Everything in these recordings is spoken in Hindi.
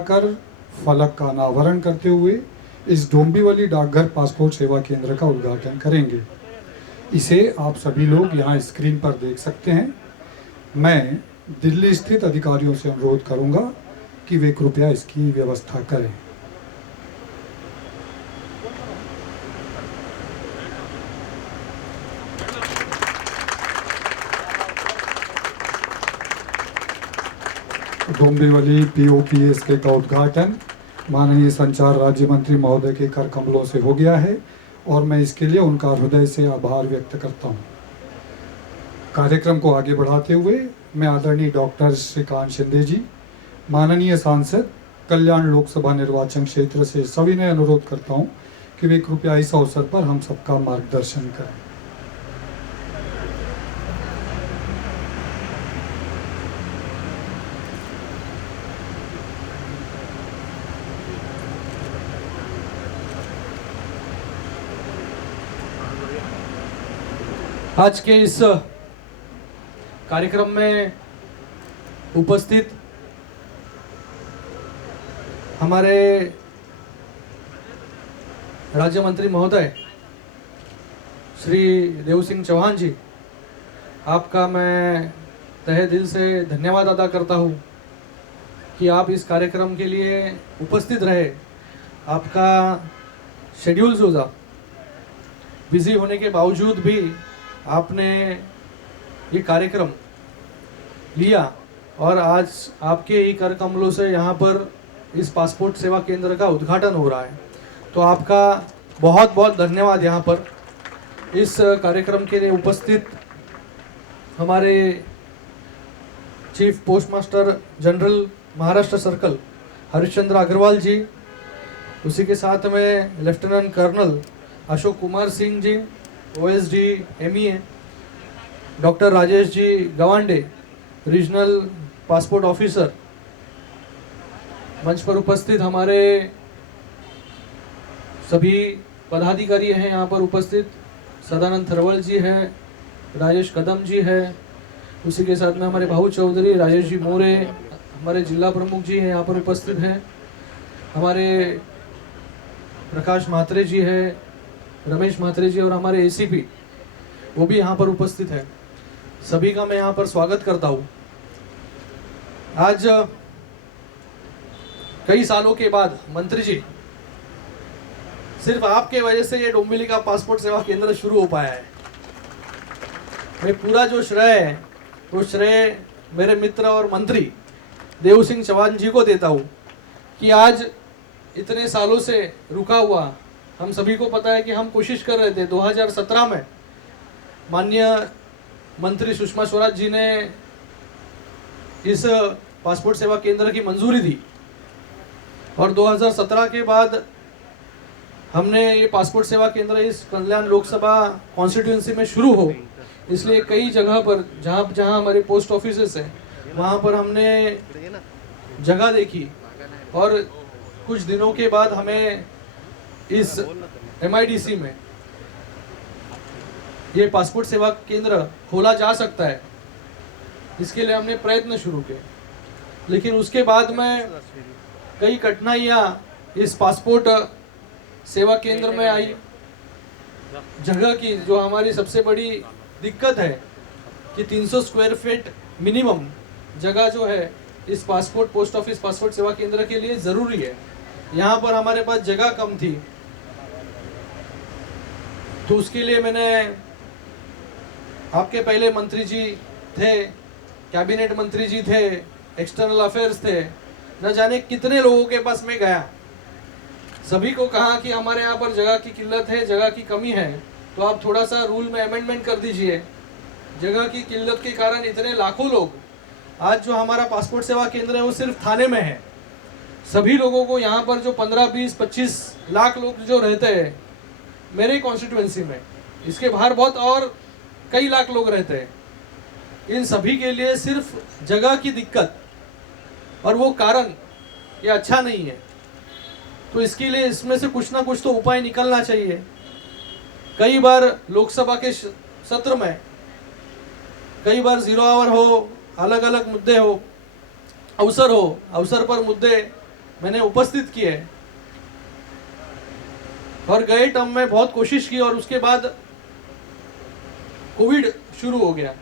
कर फलक का अनावरण करते हुए इस डोंबिवली डाकघर पासपोर्ट सेवा केंद्र का उद्घाटन करेंगे। इसे आप सभी लोग यहाँ स्क्रीन पर देख सकते हैं। मैं दिल्ली स्थित अधिकारियों से अनुरोध करूँगा कि वे कृपया इसकी व्यवस्था करें। डोंबिवली पीओपीएसके का उद्घाटन माननीय संचार राज्य मंत्री महोदय के कर कमलों से हो गया है और मैं इसके लिए उनका हृदय से आभार व्यक्त करता हूं। कार्यक्रम को आगे बढ़ाते हुए मैं आदरणीय डॉक्टर श्रीकांत शिंदे जी, माननीय सांसद कल्याण लोकसभा निर्वाचन क्षेत्र से सविनय अनुरोध करता हूं कि वे कृपया इस अवसर पर हम सबका मार्गदर्शन करें। आज के इस कार्यक्रम में उपस्थित हमारे राज्य मंत्री महोदय श्री देव सिंह चौहान जी, आपका मैं तहे दिल से धन्यवाद अदा करता हूँ कि आप इस कार्यक्रम के लिए उपस्थित रहे। आपका शेड्यूल जो था, बिजी होने के बावजूद भी आपने ये कार्यक्रम लिया और आज आपके ही कर कमलों से यहाँ पर इस पासपोर्ट सेवा केंद्र का उद्घाटन हो रहा है। तो आपका बहुत बहुत धन्यवाद। यहाँ पर इस कार्यक्रम के लिए उपस्थित हमारे chief post master general Maharashtra circle Harishchandra Agrawal ji, उसी के साथ में lieutenant colonel Ashok Kumar Singh ji, OSD MEA, doctor Rajesh ji Gawande, regional passport officer, मंच पर उपस्थित हमारे सभी पदाधिकारी हैं यहाँ पर उपस्थित, सदानंद थरवल जी हैं, राजेश कदम जी हैं, उसी के साथ में हमारे भाऊ चौधरी, राजेश जी मोरे, हमारे जिला प्रमुख जी हैं यहाँ पर उपस्थित हैं, हमारे प्रकाश म्हात्रे जी हैं, रमेश म्हात्रे जी और हमारे एसीपी वो भी यहाँ पर उपस्थित है। सभी का मैं यहाँ पर स्वागत करता हूँ। आज कई सालों के बाद मंत्री जी, सिर्फ आपके वजह से ये डोंबिवली का पासपोर्ट सेवा केंद्र शुरू हो पाया है। मैं पूरा जो श्रेय है वो श्रेय मेरे मित्र और मंत्री देव सिंह चौहान जी को देता हूँ कि आज इतने सालों से रुका हुआ, हम सभी को पता है कि हम कोशिश कर रहे थे। 2017 में माननीय मंत्री सुषमा स्वराज जी ने इस पासपोर्ट सेवा केंद्र की मंजूरी दी और 2017 के बाद हमने ये पासपोर्ट सेवा केंद्र इस कल्याण लोकसभा कॉन्स्टिट्यूंसी में शुरू हो, इसलिए कई जगह पर जहाँ हमारे पोस्ट ऑफिसेस हैं वहाँ पर हमने जगह देखी और कुछ दिनों के बाद हमें इस MIDC में ये पासपोर्ट सेवा केंद्र खोला जा सकता है, इसके लिए हमने प्रयत्न शुरू किए। लेकिन उसके बाद में कई कठिनाइयाँ इस पासपोर्ट सेवा केंद्र में आई। जगह की जो हमारी सबसे बड़ी दिक्कत है कि 300 स्क्वायर फीट मिनिमम जगह जो है इस पासपोर्ट पोस्ट ऑफिस पासपोर्ट सेवा केंद्र के लिए ज़रूरी है। यहाँ पर हमारे पास जगह कम थी, तो उसके लिए मैंने, आपके पहले मंत्री जी थे, कैबिनेट मंत्री जी थे, एक्सटर्नल अफेयर्स थे, न जाने कितने लोगों के पास मैं गया, सभी को कहा कि हमारे यहाँ पर जगह की किल्लत है, जगह की कमी है, तो आप थोड़ा सा रूल में अमेंडमेंट कर दीजिए। जगह की किल्लत के कारण इतने लाखों लोग, आज जो हमारा पासपोर्ट सेवा केंद्र है वो सिर्फ थाने में है। सभी लोगों को यहाँ पर जो 15, 20, 25 लाख लोग जो रहते हैं मेरे कॉन्स्टिट्यूएंसी में, इसके बाहर बहुत और कई लाख लोग रहते हैं, इन सभी के लिए सिर्फ जगह की दिक्कत और वो कारण ये अच्छा नहीं है। तो इसके लिए इसमें से कुछ ना कुछ तो उपाय निकलना चाहिए। कई बार लोकसभा के सत्र में, कई बार 0 आवर हो, अलग अलग मुद्दे हो, अवसर पर मुद्दे मैंने उपस्थित किए और गए टर्म में बहुत कोशिश की, और उसके बाद कोविड शुरू हो गया,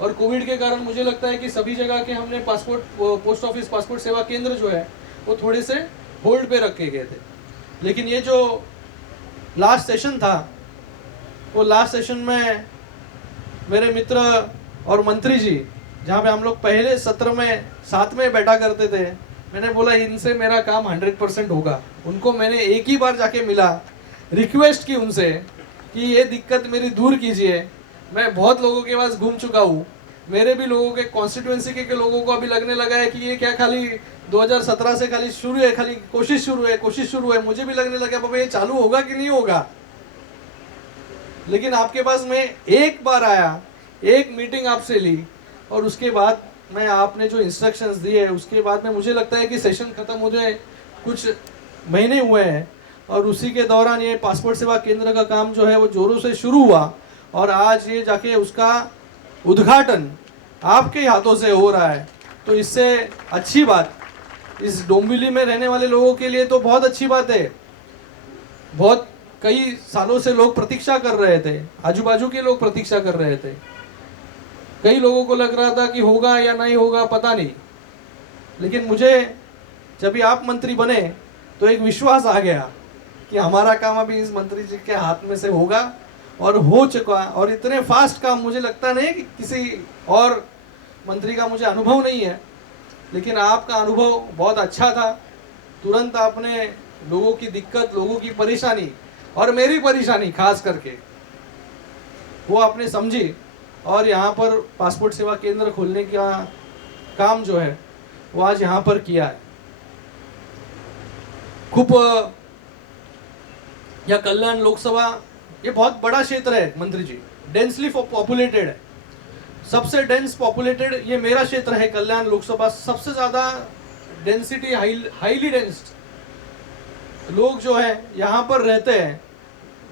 और कोविड के कारण मुझे लगता है कि सभी जगह के हमने पोस्ट ऑफिस पासपोर्ट सेवा केंद्र जो है वो थोड़े से होल्ड पे रखे गए थे। लेकिन ये जो लास्ट सेशन था, वो लास्ट सेशन में मेरे मित्र और मंत्री जी, जहाँ पे हम लोग पहले सत्र में साथ में बैठा करते थे, मैंने बोला इनसे मेरा काम 100% होगा। उनको मैंने एक ही बार जाके मिला, रिक्वेस्ट की उनसे कि ये दिक्कत मेरी दूर कीजिए। मैं बहुत लोगों के पास घूम चुका हूँ, मेरे भी लोगों के कॉन्स्टिट्यूएंसी के लोगों को अभी लगने लगा है कि ये क्या खाली 2017 से खाली शुरू है, खाली कोशिश शुरू है। मुझे भी लगने लगा बाबा ये चालू होगा कि नहीं होगा। लेकिन आपके पास मैं एक बार आया, एक मीटिंग आपसे ली, और उसके बाद मैं आपने जो इंस्ट्रक्शंस दिए उसके बाद में मुझे लगता है कि सेशन खत्म होने कुछ महीने हुए हैं, और उसी के दौरान ये पासपोर्ट सेवा केंद्र का काम जो है वो जोरों से शुरू हुआ, और आज ये जाके उसका उद्घाटन आपके हाथों से हो रहा है। तो इससे अच्छी बात, इस डोंबिवली में रहने वाले लोगों के लिए तो बहुत अच्छी बात है। बहुत कई सालों से लोग प्रतीक्षा कर रहे थे, आजू बाजू के लोग प्रतीक्षा कर रहे थे। कई लोगों को लग रहा था कि होगा या नहीं होगा पता नहीं, लेकिन मुझे जब भी आप मंत्री बने तो एक विश्वास आ गया कि हमारा काम अभी इस मंत्री जी के हाथ में से होगा, और हो चुका। और इतने फास्ट काम मुझे लगता नहीं कि किसी और मंत्री का मुझे अनुभव नहीं है, लेकिन आपका अनुभव बहुत अच्छा था। तुरंत आपने लोगों की दिक्कत, लोगों की परेशानी और मेरी परेशानी खास करके वो आपने समझी, और यहाँ पर पासपोर्ट सेवा केंद्र खोलने का काम जो है वो आज यहाँ पर किया है। खूब या कल्याण लोकसभा ये बहुत बड़ा क्षेत्र है मंत्री जी, डेंसली पॉपुलेटेड है, सबसे डेंस पॉपुलेटेड ये मेरा क्षेत्र है कल्याण लोकसभा। सबसे ज्यादा डेंसिटी, हाईली डेंस लोग जो है यहाँ पर रहते हैं।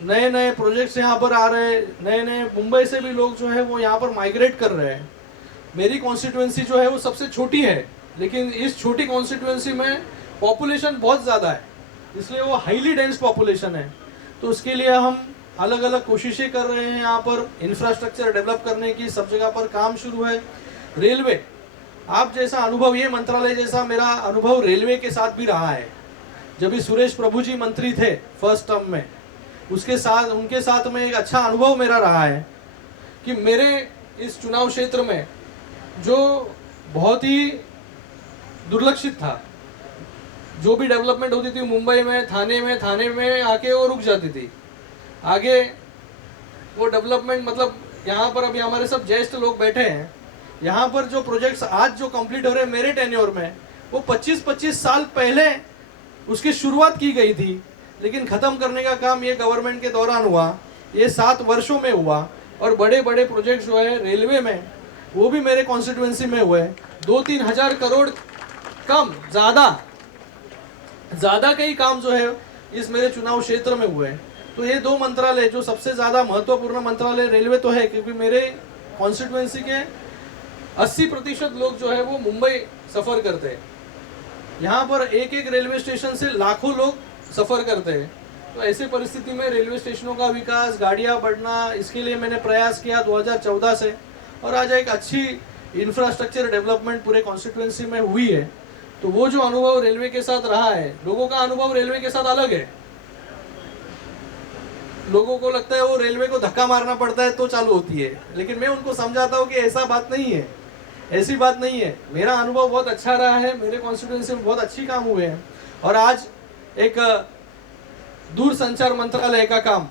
नए नए प्रोजेक्ट्स यहाँ पर आ रहे हैं, नए नए मुंबई से भी लोग जो है वो यहाँ पर माइग्रेट कर रहे हैं। मेरी कॉन्स्टिट्यूएंसी जो है वो सबसे छोटी है, लेकिन इस छोटी कॉन्स्टिट्यूएंसी में पॉपुलेशन बहुत ज़्यादा है, इसलिए वो हाईली डेंस पॉपुलेशन है। तो उसके लिए हम अलग अलग कोशिशें कर रहे हैं, यहाँ पर इंफ्रास्ट्रक्चर डेवलप करने की सब जगह पर काम शुरू है। रेलवे, आप जैसा अनुभव, ये मंत्रालय जैसा मेरा अनुभव रेलवे के साथ भी रहा है। जब भी सुरेश प्रभु जी मंत्री थे फर्स्ट टर्म में, उनके साथ में एक अच्छा अनुभव मेरा रहा है कि मेरे इस चुनाव क्षेत्र में जो बहुत ही दुर्लक्षित था, जो भी डेवलपमेंट होती थी मुंबई में, थाने में आके वो रुक जाती थी। आगे वो डेवलपमेंट, मतलब यहाँ पर अभी हमारे सब ज्येष्ठ लोग बैठे हैं, यहाँ पर जो प्रोजेक्ट्स आज जो कंप्लीट हो रहे हैं मेरे टेन्योर में, वो 25-25 साल पहले उसकी शुरुआत की गई थी, लेकिन ख़त्म करने का काम ये गवर्नमेंट के दौरान हुआ, ये 7 वर्षों में हुआ। और बड़े बड़े प्रोजेक्ट्स जो है रेलवे में, वो भी मेरे कॉन्स्टिट्यूएंसी में हुए। 2-3 हज़ार करोड़ कम, ज़्यादा कई काम जो है इस मेरे चुनाव क्षेत्र में हुए। तो ये 2 मंत्रालय जो सबसे ज़्यादा महत्वपूर्ण मंत्रालय रेलवे तो है, क्योंकि मेरे कॉन्स्टिट्यूएंसी के 80% लोग जो है वो मुंबई सफ़र करते हैं। यहाँ पर एक एक रेलवे स्टेशन से लाखों लोग सफ़र करते हैं। तो ऐसी परिस्थिति में रेलवे स्टेशनों का विकास, गाड़ियाँ बढ़ना, इसके लिए मैंने प्रयास किया 2014 से, और आज एक अच्छी इंफ्रास्ट्रक्चर डेवलपमेंट पूरे कॉन्स्टिट्यूएंसी में हुई है। तो वो जो अनुभव रेलवे के साथ रहा है, लोगों का अनुभव रेलवे के साथ अलग है। लोगों को लगता है वो रेलवे को धक्का मारना पड़ता है तो चालू होती है, लेकिन मैं उनको समझाता हूँ कि ऐसा बात नहीं है, ऐसी बात नहीं है। मेरा अनुभव बहुत अच्छा रहा है, मेरे कॉन्स्टिट्यूएंसी में बहुत अच्छी काम हुए हैं, और आज एक दूर संचार मंत्रालय का काम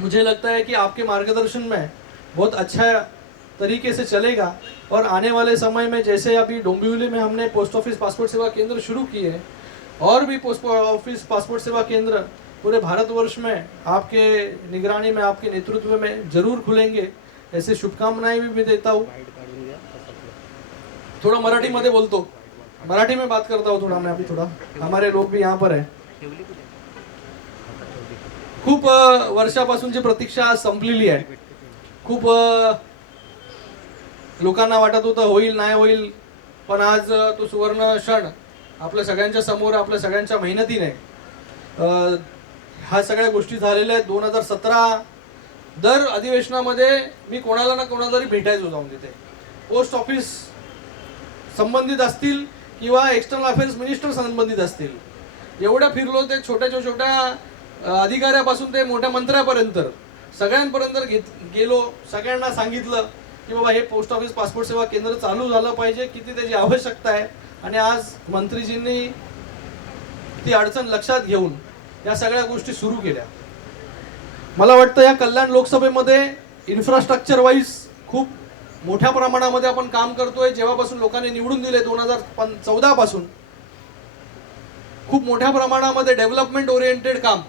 मुझे लगता है कि आपके मार्गदर्शन में बहुत अच्छा तरीके से चलेगा। और आने वाले समय में जैसे अभी डोंबिवली में हमने पोस्ट ऑफिस पासपोर्ट सेवा केंद्र शुरू किए, और भी पोस्ट ऑफिस पासपोर्ट सेवा केंद्र पूरे भारतवर्ष में आपके निगरानी में, आपके नेतृत्व में जरूर खुलेंगे, ऐसे शुभकामनाएं भी मैं देता हूँ। थोड़ा मराठी मध्ये बोलतो, मराठी में बात करता हूँ थोड़ा मैं अभी, थोड़ा हमारे लोग भी यहाँ पर है। खूप वर्षापासूनची प्रतीक्षा आज संपलेली आहे। खूप लोकांना वाटत होतं होईल नाही होईल, पण आज तो सुवर्ण क्षण आपल्या सगळ्यांच्या समोर आपल्या सगळ्यांच्या मेहनतीने ह्या सगळ्या गोष्टी झालेल्या आहेत. 2017 दर अधिवेशनामध्ये मी कोणाला ना कोणाला तरी भेटायचो जाऊन तिथे. पोस्ट ऑफिस संबंधित असतील किंवा एक्सटर्नल अफेअर्स मिनिस्टर संबंधित असतील, एवढ्या फिरलो ते छोट्या अधिकाऱ्यापासून ते मोठ्या मंत्र्यापर्यंत सगळ्यांपर्यंत गेलो. सगळ्यांना सांगितलं की बाबा हे पोस्ट ऑफिस पासपोर्ट सेवा केंद्र चालू झालं पाहिजे, किती त्याची आवश्यकता आहे. आणि आज मंत्रीजींनी ती अडचण लक्षात घेऊन या सगळ्या गोष्टी सुरू केल्या. मला वाटतं या कल्याण लोकसभेमध्ये इन्फ्रास्ट्रक्चर वाईज खूप मोठ्या प्रमाणामध्ये आपण काम करतोय. जेव्हापासून लोकांनी निवडून दिले 2014 पासून खूप मोठ्या प्रमाणामध्ये डेव्हलपमेंट ओरिएंटेड काम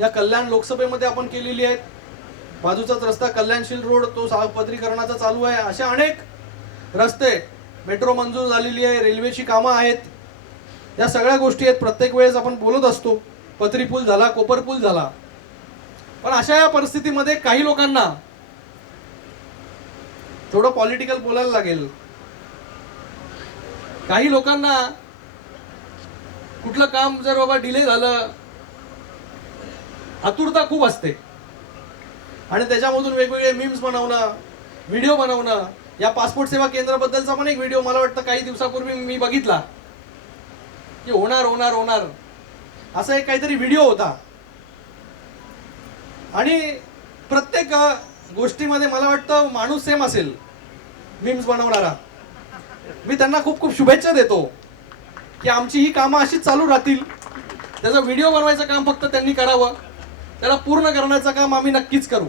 या कल्याण लोकसभेमध्ये आपण केलेली आहेत. बाजूचाच रस्ता कल्याणशील रोड तो सार्वत्रिकरणाचा चालू आहे. अशा अनेक रस्ते, मेट्रो मंजूर झालेली आहे, रेल्वेची कामं आहेत. या सगळ्या गोष्टी आहेत. प्रत्येक वेळेस आपण बोलत असतो, पत्री पूल झाला, कोपर पूल झाला. पण अशा या परिस्थितीमध्ये काही लोकांना थोडं पॉलिटिकल बोलायला लागेल. काही लोकांना कुठलं काम जर बाबा डिले झालं, आतुरता खूप असते आणि त्याच्यामधून वेगवेगळे मीम्स बनवणं, व्हिडिओ बनवणं. या पासपोर्ट सेवा केंद्राबद्दलचा पण एक व्हिडिओ मला वाटतं काही दिवसापूर्वी मी बघितला की होणार होणार होणार असा एक काहीतरी व्हिडिओ होता. आणि प्रत्येक गोष्टीमध्ये मला वाटतं माणूस सेम असेल मीम्स बनवणारा. मी त्यांना खूप खूप शुभेच्छा देतो की आमची ही कामं अशीच चालू राहतील. त्याचा व्हिडिओ बनवायचं काम फक्त त्यांनी करावं, त्याला पूर्ण करण्याचं काम आम्ही नक्कीच करू.